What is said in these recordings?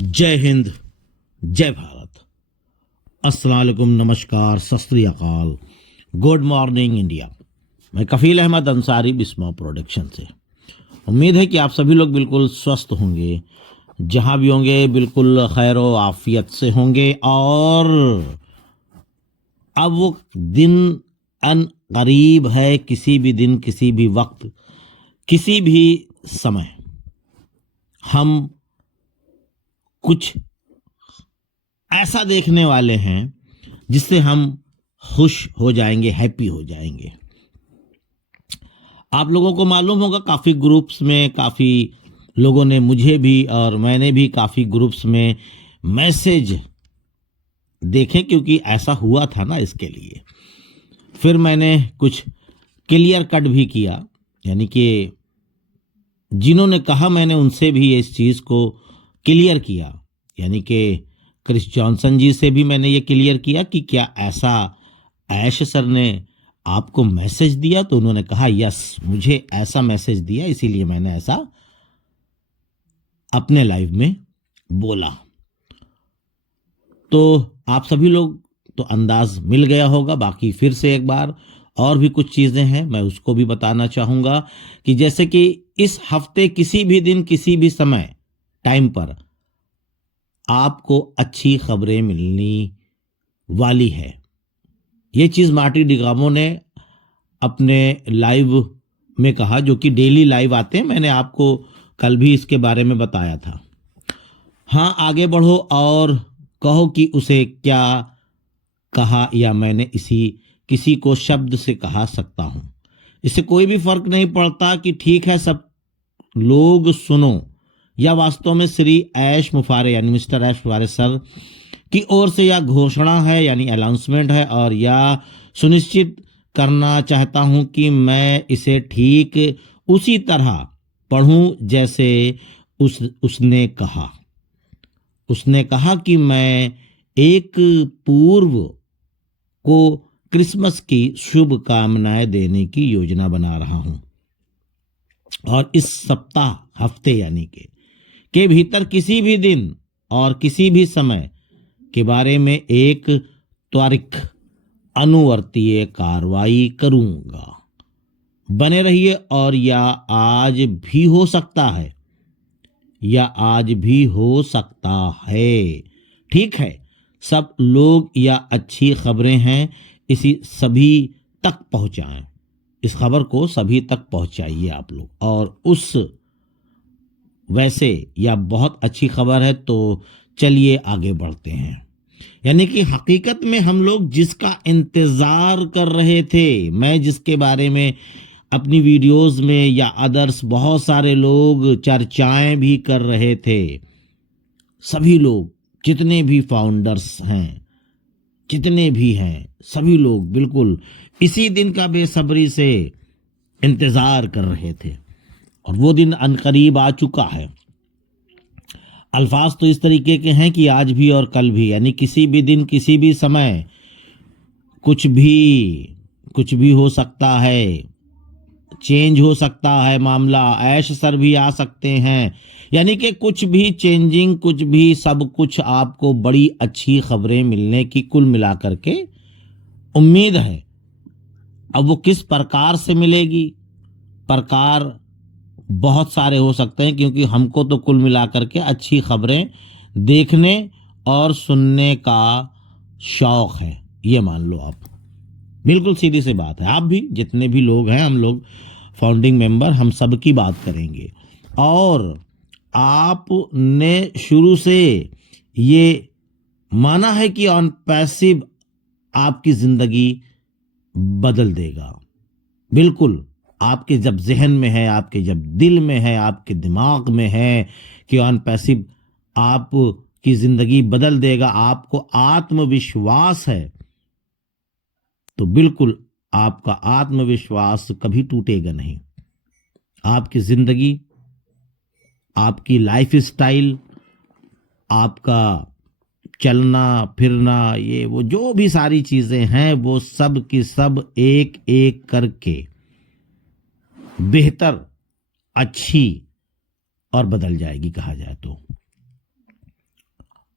जय हिंद, जय भारत। अस्सलाम वालेकुम, नमस्कार, सत श्री अकाल, गुड मॉर्निंग इंडिया। मैं कफील अहमद अंसारी, बिस्मा प्रोडक्शन से। उम्मीद है कि आप सभी लोग बिल्कुल स्वस्थ होंगे, जहां भी होंगे बिल्कुल खैर व आफियत से होंगे। और अब वो दिन अन करीब है, किसी भी दिन, किसी भी वक्त, किसी भी समय हम कुछ ऐसा देखने वाले हैं जिससे हम खुश हो जाएंगे, हैप्पी हो जाएंगे। आप लोगों को मालूम होगा, काफ़ी ग्रुप्स में काफ़ी लोगों ने, मुझे भी और मैंने भी काफ़ी ग्रुप्स में मैसेज देखे, क्योंकि ऐसा हुआ था ना, इसके लिए फिर मैंने कुछ क्लियर कट भी किया। यानी कि जिन्होंने कहा, मैंने उनसे भी इस चीज़ को क्लियर किया। यानी कि क्रिस जॉनसन जी से भी मैंने ये क्लियर किया कि क्या ऐसा ऐश सर ने आपको मैसेज दिया। तो उन्होंने कहा यस, मुझे ऐसा मैसेज दिया, इसीलिए मैंने ऐसा अपने लाइव में बोला। तो आप सभी लोग तो अंदाज मिल गया होगा। बाकी फिर से एक बार और भी कुछ चीज़ें हैं, मैं उसको भी बताना चाहूँगा कि जैसे कि इस हफ्ते किसी भी दिन, किसी भी समय, टाइम पर आपको अच्छी खबरें मिलने वाली है। ये चीज़ मार्टी डिगामो ने अपने लाइव में कहा, जो कि डेली लाइव आते हैं। मैंने आपको कल भी इसके बारे में बताया था। हाँ, आगे बढ़ो और कहो कि उसे क्या कहा, या मैंने किसी को शब्द से कहा सकता हूँ। इससे कोई भी फर्क नहीं पड़ता कि ठीक है, सब लोग सुनो, या वास्तव में श्री ऐश मुफारे यानी मिस्टर ऐश मुफारे सर की ओर से यह घोषणा है, यानी अनाउंसमेंट है, और यह सुनिश्चित करना चाहता हूं कि मैं इसे ठीक उसी तरह पढ़ूं जैसे उसने कहा कि मैं एक पूर्व को क्रिसमस की शुभकामनाएं देने की योजना बना रहा हूं, और इस हफ्ते यानी के भीतर किसी भी दिन और किसी भी समय के बारे में एक त्वरित अनुवर्तीय कार्रवाई करूंगा। बने रहिए। और या आज भी हो सकता है। ठीक है, सब लोग या अच्छी खबरें हैं, इसी सभी तक पहुंचाएं। इस खबर को सभी तक पहुंचाइए आप लोग। और उस वैसे या बहुत अच्छी खबर है, तो चलिए आगे बढ़ते हैं। यानी कि हकीकत में हम लोग जिसका इंतजार कर रहे थे, मैं जिसके बारे में अपनी वीडियोस में या अदर्स बहुत सारे लोग चर्चाएं भी कर रहे थे, सभी लोग, जितने भी फाउंडर्स हैं, जितने भी हैं, सभी लोग बिल्कुल इसी दिन का बेसब्री से इंतजार कर रहे थे। और वो दिन अनकरीब आ चुका है। अल्फाज तो इस तरीके के हैं कि आज भी और कल भी, यानी किसी भी दिन, किसी भी समय कुछ भी हो सकता है, चेंज हो सकता है मामला। ऐश सर भी आ सकते हैं। यानी कि कुछ भी चेंजिंग, कुछ भी, सब कुछ आपको बड़ी अच्छी खबरें मिलने की कुल मिलाकर के उम्मीद है। अब वो किस प्रकार से मिलेगी, प्रकार बहुत सारे हो सकते हैं, क्योंकि हमको तो कुल मिलाकर के अच्छी खबरें देखने और सुनने का शौक है, ये मान लो आप। बिल्कुल सीधी सी बात है। आप भी, जितने भी लोग हैं, हम लोग फाउंडिंग मेंबर, हम सब की बात करेंगे। और आपने शुरू से ये माना है कि ऑन पैसिव आपकी जिंदगी बदल देगा। बिल्कुल, आपके जब जहन में है, आपके जब दिल में है, आपके दिमाग में है कि ऑन पैसिव आपकी जिंदगी बदल देगा, आपको आत्मविश्वास है, तो बिल्कुल आपका आत्मविश्वास कभी टूटेगा नहीं। आपकी जिंदगी, आपकी लाइफ स्टाइल, आपका चलना फिरना, ये वो जो भी सारी चीजें हैं, वो सब की सब एक एक करके बेहतर, अच्छी और बदल जाएगी, कहा जाए तो।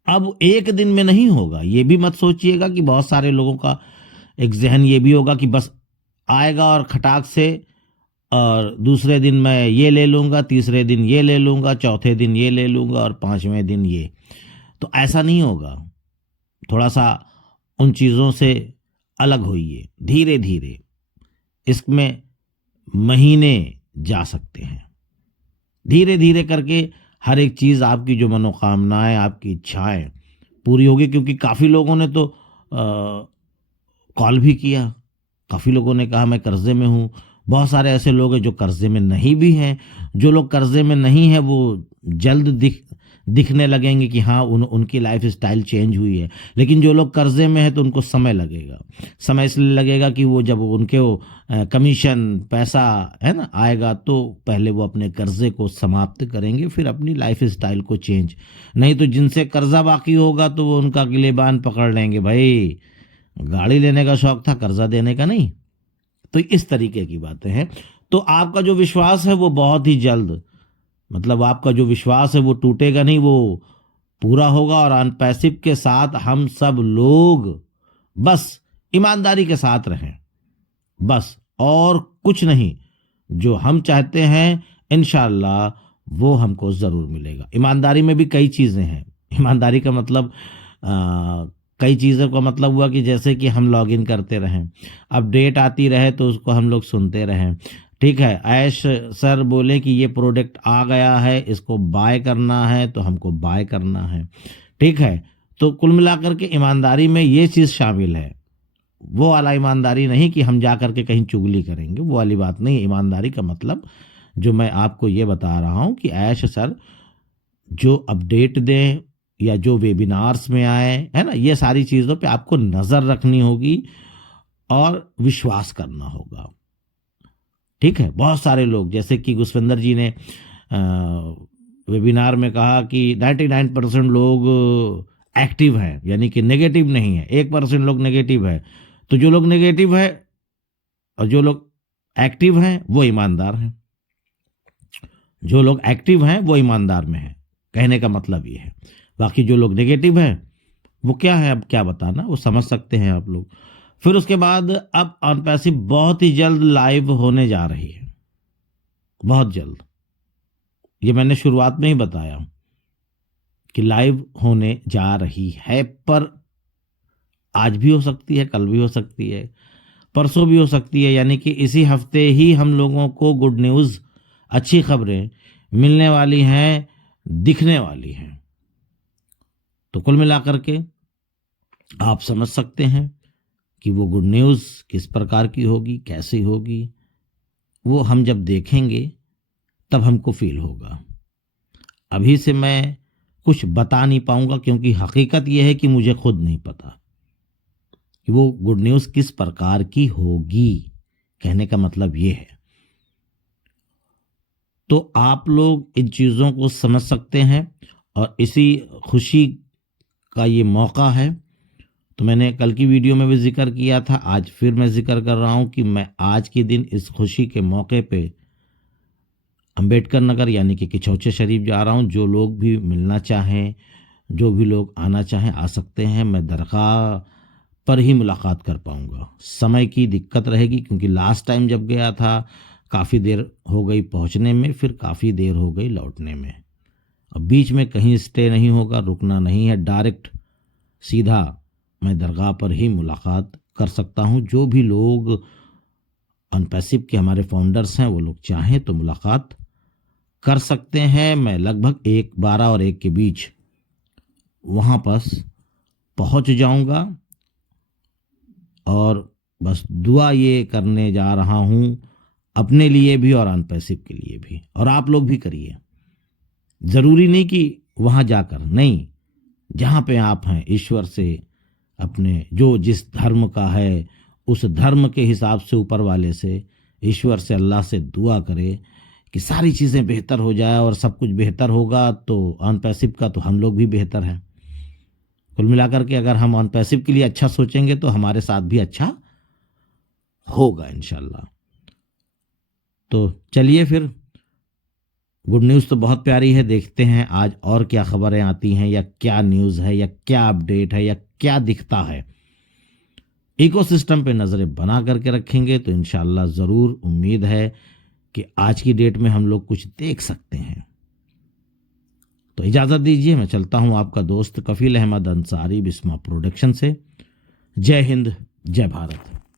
अब एक दिन में नहीं होगा, ये भी मत सोचिएगा कि बहुत सारे लोगों का एक जहन ये भी होगा कि बस आएगा और खटाक से, और दूसरे दिन मैं ये ले लूँगा, तीसरे दिन ये ले लूँगा, चौथे दिन ये ले लूँगा और पांचवें दिन ये। तो ऐसा नहीं होगा। थोड़ा सा उन चीज़ों से अलग होइए, धीरे धीरे इसमें महीने जा सकते हैं। धीरे धीरे करके हर एक चीज़, आपकी जो मनोकामनाएं, आपकी इच्छाएं पूरी होगी। क्योंकि काफ़ी लोगों ने तो कॉल भी किया, काफ़ी लोगों ने कहा मैं कर्जे में हूँ। बहुत सारे ऐसे लोग हैं जो कर्जे में नहीं भी हैं। जो लोग कर्जे में नहीं हैं वो जल्द दिखने लगेंगे कि हाँ उनकी लाइफ स्टाइल चेंज हुई है। लेकिन जो लोग कर्जे में हैं तो उनको समय लगेगा। समय इसलिए लगेगा कि वो जब उनके वो कमीशन पैसा है ना आएगा, तो पहले वो अपने कर्जे को समाप्त करेंगे, फिर अपनी लाइफ स्टाइल को चेंज। नहीं तो जिनसे कर्जा बाकी होगा तो वो उनका गिलेबान पकड़ लेंगे, भाई गाड़ी लेने का शौक था, कर्जा देने का नहीं। तो इस तरीके की बातें हैं। तो आपका जो विश्वास है वो बहुत ही जल्द, मतलब आपका जो विश्वास है वो टूटेगा नहीं, वो पूरा होगा। और अनपैसिव के साथ हम सब लोग बस ईमानदारी के साथ रहें, बस और कुछ नहीं। जो हम चाहते हैं इंशाअल्लाह वो हमको ज़रूर मिलेगा। ईमानदारी में भी कई चीज़ें हैं। ईमानदारी का मतलब कई चीज़ों का मतलब हुआ कि जैसे कि हम लॉगिन करते रहें, अपडेट आती रहे तो उसको हम लोग सुनते रहें। ठीक है, ऐश सर बोले कि ये प्रोडक्ट आ गया है, इसको बाय करना है तो हमको बाय करना है। ठीक है, तो कुल मिलाकर के ईमानदारी में ये चीज़ शामिल है। वो वाला ईमानदारी नहीं कि हम जा करके कहीं चुगली करेंगे, वो वाली बात नहीं। ईमानदारी का मतलब जो मैं आपको ये बता रहा हूँ कि ऐश सर जो अपडेट दें या जो वेबिनार्स में आए, है ना, ये सारी चीज़ों पे आपको नज़र रखनी होगी और विश्वास करना होगा। ठीक है, बहुत सारे लोग जैसे कि गुसविंदर जी ने वेबिनार में कहा कि 99% लोग एक्टिव हैं, यानी कि नेगेटिव नहीं है, 1% लोग नेगेटिव है। तो जो लोग नेगेटिव है और जो लोग एक्टिव हैं वो ईमानदार हैं। जो लोग एक्टिव हैं वो ईमानदार में हैं, कहने का मतलब ये है। बाकी जो लोग नेगेटिव हैं वो क्या है, अब क्या बताना, वो समझ सकते हैं आप लोग। फिर उसके बाद अब अनपैसिव बहुत ही जल्द लाइव होने जा रही है, बहुत जल्द। ये मैंने शुरुआत में ही बताया कि लाइव होने जा रही है, पर आज भी हो सकती है, कल भी हो सकती है, परसों भी हो सकती है। यानी कि इसी हफ्ते ही हम लोगों को गुड न्यूज़, अच्छी खबरें मिलने वाली हैं, दिखने वाली हैं। तो कुल मिलाकर के आप समझ सकते हैं कि वो गुड न्यूज़ किस प्रकार की होगी, कैसी होगी। वो हम जब देखेंगे तब हमको फील होगा। अभी से मैं कुछ बता नहीं पाऊंगा, क्योंकि हकीकत यह है कि मुझे खुद नहीं पता कि वो गुड न्यूज़ किस प्रकार की होगी। कहने का मतलब ये है। तो आप लोग इन चीज़ों को समझ सकते हैं और इसी खुशी का ये मौका है। तो मैंने कल की वीडियो में भी जिक्र किया था, आज फिर मैं जिक्र कर रहा हूँ कि मैं आज के दिन इस खुशी के मौके पे अंबेडकर नगर यानी कि किचौचे शरीफ जा रहा हूँ। जो लोग भी मिलना चाहें, जो भी लोग आना चाहें आ सकते हैं। मैं दरगाह पर ही मुलाकात कर पाऊँगा। समय की दिक्कत रहेगी क्योंकि लास्ट टाइम जब गया था काफ़ी देर हो गई पहुँचने में, फिर काफ़ी देर हो गई लौटने में। अब बीच में कहीं स्टे नहीं होगा, रुकना नहीं है, डायरेक्ट सीधा मैं दरगाह पर ही मुलाकात कर सकता हूँ। जो भी लोग अनपैसिव के हमारे फाउंडर्स हैं वो लोग चाहें तो मुलाकात कर सकते हैं। मैं लगभग 12 और 1 के बीच वहाँ पास पहुँच जाऊँगा और बस दुआ ये करने जा रहा हूँ अपने लिए भी और अनपैसिव के लिए भी, और आप लोग भी करिए। ज़रूरी नहीं कि वहाँ जाकर, नहीं, जहाँ पे आप हैं ईश्वर से अपने जो जिस धर्म का है उस धर्म के हिसाब से ऊपर वाले से, ईश्वर से, अल्लाह से दुआ करे कि सारी चीज़ें बेहतर हो जाए। और सब कुछ बेहतर होगा तो अनपैसिव का तो हम लोग भी बेहतर हैं। कुल मिलाकर के अगर हम अनपैसिव के लिए अच्छा सोचेंगे तो हमारे साथ भी अच्छा होगा इंशाल्लाह। तो चलिए फिर गुड न्यूज़ तो बहुत प्यारी है, देखते हैं आज और क्या खबरें आती हैं या क्या न्यूज़ है या क्या अपडेट है या क्या दिखता है। इकोसिस्टम पे नज़रें बना करके रखेंगे तो इंशाल्लाह ज़रूर उम्मीद है कि आज की डेट में हम लोग कुछ देख सकते हैं। तो इजाज़त दीजिए, मैं चलता हूँ आपका दोस्त कफील अहमद अंसारी बिस्मा प्रोडक्शन से। जय हिंद, जय भारत।